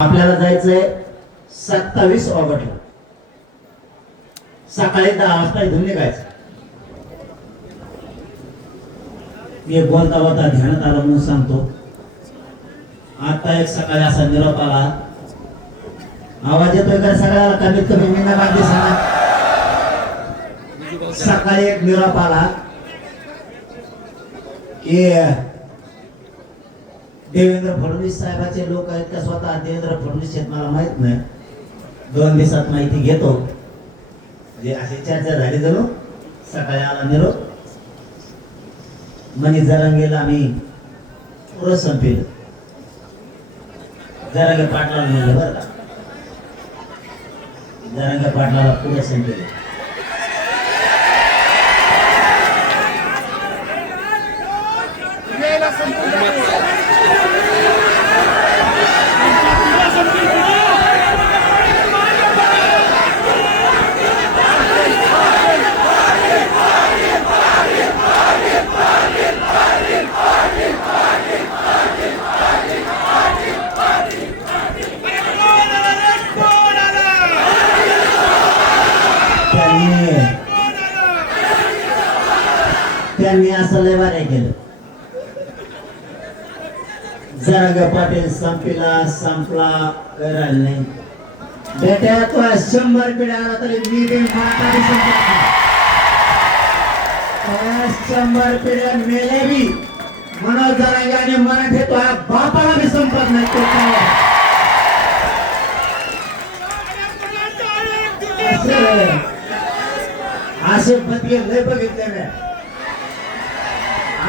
आपल्याला जायचंय सत्तावीस ऑगस्टला. सकाळी दहा वाजता इथून निघायचं. मी बोलता बोलता ध्यानात आलं म्हणून सांगतो. आता एक सकाळी असा निरोप आला. आवाज येतोय का सगळ्याला? कमीत कमी मी बाकी सांगा. सकाळी एक निरोप आला. की देवेंद्र फडणवीस साहेबाचे लोक आहेत का स्वतः? देवेंद्र फडणवीस आहेत मला माहीत नाही. दोन दिवसात माहिती घेतो. म्हणजे अशी चर्चा झाली जणू सकाळी आला निरोप. मनी जरांगेला आम्ही पुरं संपेल जरांगे पाटलाला म्हणलं बरं का. जरांगे पाटलाला पुरं संपेल असं लय वारे केलं जरांगे पाटील संपला संपला करायला नाही. बेट्या तो शंभर पिढ्या आला तरी मी बी मराठा शंभर पिढ्या मेले बी. मनोज जरांगे आणि मराठी तो या बापाला बी संपत नाही तो काय? असे पती लय बघितले मी.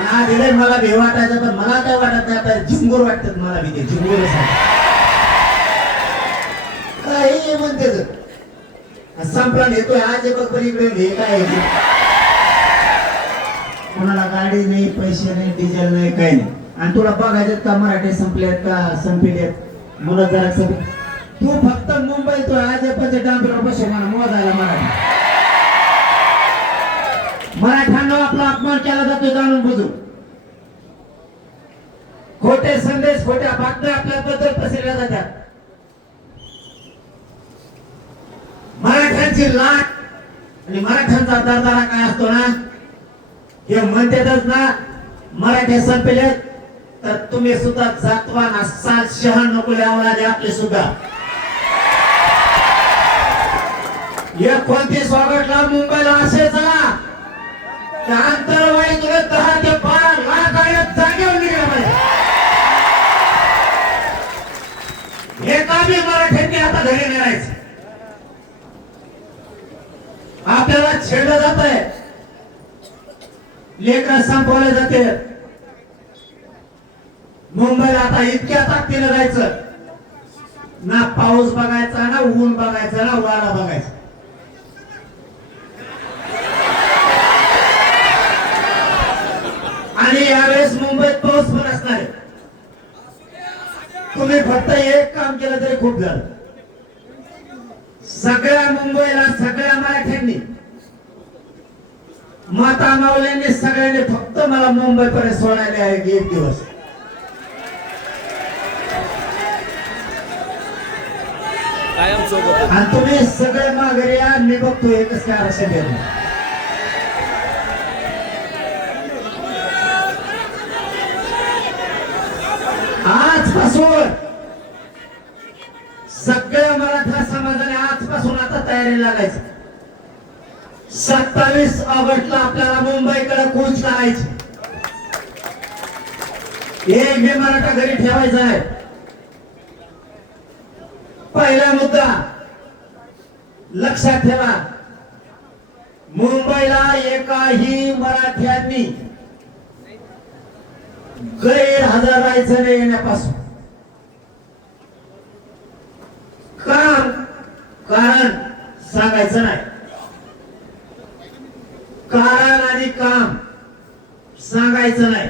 हा आधी मला भे वाटायचं पण मला काय वाटत नाही. आता झिंगूर वाटतात मला भीती झिंगूर काही म्हणते संपला येतोय आज बघ बरं इकडे हे काय कोणाला गाडी नाही पैसे नाही डिझेल नाही काही नाही. आणि तुला बघायचे का मराठी संपलेत का संपलेत? मुलं जरा तू फक्त मुंबई तो आज पण डांबीवर बसू मला मोजायला मराठी. मराठ्यांना आपला अपमान केला जातो जाणून बुजून. खोटे संदेश खोट्या बातम्या आपल्याबद्दल पसरल्या जातात. मराठ्यांची लाट आणि मराठ्यांचा दरदारा काय असतो ना? हे म्हणतातच ना मराठी संपले तर तुम्ही सुद्धा जातवान सात शहर नको यावं आपले सुद्धा. एकोणतीस ऑगस्ट मुंबईला असे चला त्या आंतरवाडी तुला दहा ते बारा लाख गाड्या जागेवर निघाल्या पाहिजे एका बी मराठ्यांनी आता घरी नेरायचं आपल्याला छेडलं जात आहे लेकर संपवले जाते. मुंबईला आता इतक्या ताकदीनं जायचं. ना पाऊस बघायचा ना ऊन बघायचं ना वारा बघायचा. आणि यावेळेस मुंबईत पाऊस पण असणार आहे. तुम्ही फक्त एक काम केलं तरी खूप झालं. सगळ्या मुंबईला सगळ्या मराठ्यांनी माता मावल्यांनी सगळ्यांनी फक्त मला मुंबई पर्यंत सोडायला आहे की एक दिवस. आणि तुम्ही सगळे माघारी या मी बघतो एकच काय आरक्षण देतो आजपासून सगळ्या मराठा समाजाने आजपासून आता तयारी लागायची. सत्तावीस ऑगस्टला आपल्याला मुंबईकडे कूच करायची एक बी मराठा घरी ठेवायचा आहे. पहिला मुद्दा लक्षात ठेवा. मुंबईला एकाही मराठ्यांनी गैरहजर राहायचं नाही येण्यापासून. काम कारण सांगायचं नाही. कारण आणि काम सांगायचं नाही.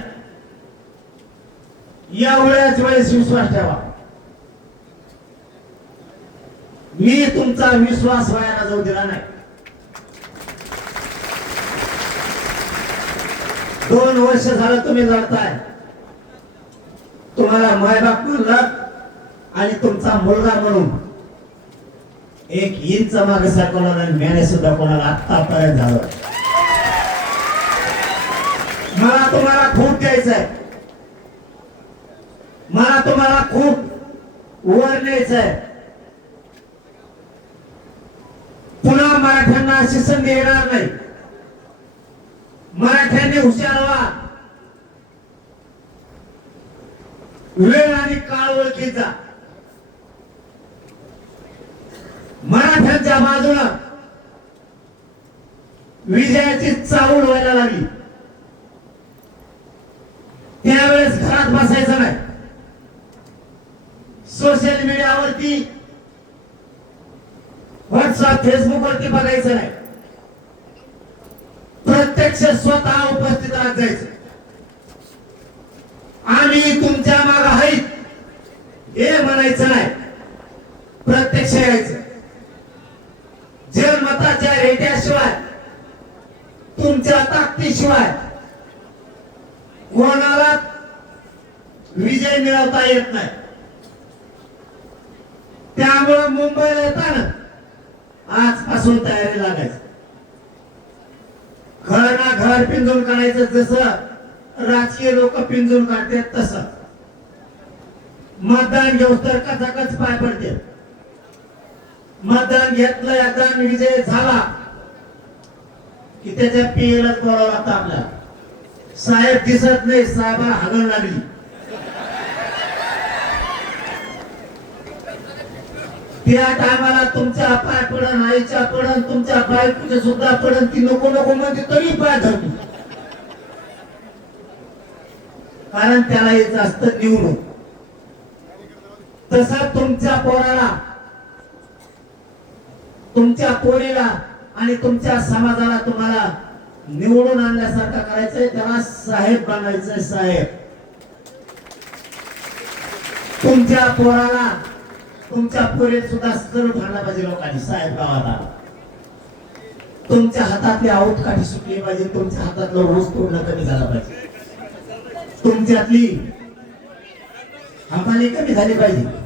एवढ्याच वेळेस विश्वास ठेवा. मी तुमचा विश्वास व्हायला जाऊ दिला नाही. दोन वर्ष झालं तुम्ही लढताय. तुम्हाला मायबाप म्हणलं आणि तुमचा मुलगा म्हणून. एक इंच मागे सरकवला आणि मेने सुद्धा कोणाला आतापर्यंत झालं. मला तुम्हाला खूप द्यायचंय. आहे मला तुम्हाला खूप वर न्यायचंय. आहे पुन्हा मराठ्यांना अशी संधी येणार नाही. मराठ्यांनी हुशार व्हा. वेळ आणि काळ ओळखीचा मराठ्यांच्या बाजूला विजयाची चाहूल व्हायला लागली. त्यावेळेस घरात बसायचं नाही. सोशल मीडियावरती व्हॉट्सअप फेसबुक वरती बघायचं नाही. प्रत्यक्ष स्वतः उपस्थित राहत जायचं. आम्ही तुमच्या माग आहेत हे म्हणायचं नाही. प्रत्यक्ष यायचं. जन्मताच्या रेट्याशिवाय तुमच्या ताकदीशिवाय कोणाला विजय मिळवता येत नाही. त्यामुळे मुंबईला येताना आजपासून तयारी लागायची. घर ना घर पिंजून काढायचं जसं राजकीय लोक पिंजून काढतात तसं. मतदान घेऊ तर कचाकच पाय पडते मतदान घेतलं एकदा विजय झाला की त्याच्या पियलाच बोलावं लागतं? आपल्याला साहेब दिसत नाही साहेबाला हागण लागली. त्या टायमाला तुमच्या पाय पडन आईच्या पडन तुमच्या बायकोचे सुद्धा पडन ती नको नको म्हणते तरी पाय धरतो. कारण त्याला यायचं असतं निवडून तसा तुमच्या पोराला तुमच्या पोरीला आणि तुमच्या समाजाला तुम्हाला निवडून आणल्यासारखा करायचंय त्याला साहेब बनायचंय साहेब. तुमच्या पोराला तुमच्या पोरीत सुद्धा सर्व ठरला पाहिजे लोकांनी साहेब गावाला. तुमच्या हातातली आऊत काठी सुटली पाहिजे तुमच्या हातातलं रोज तोडणं कमी झालं पाहिजे. तुमच्यातली हमाली कमी झाली पाहिजे.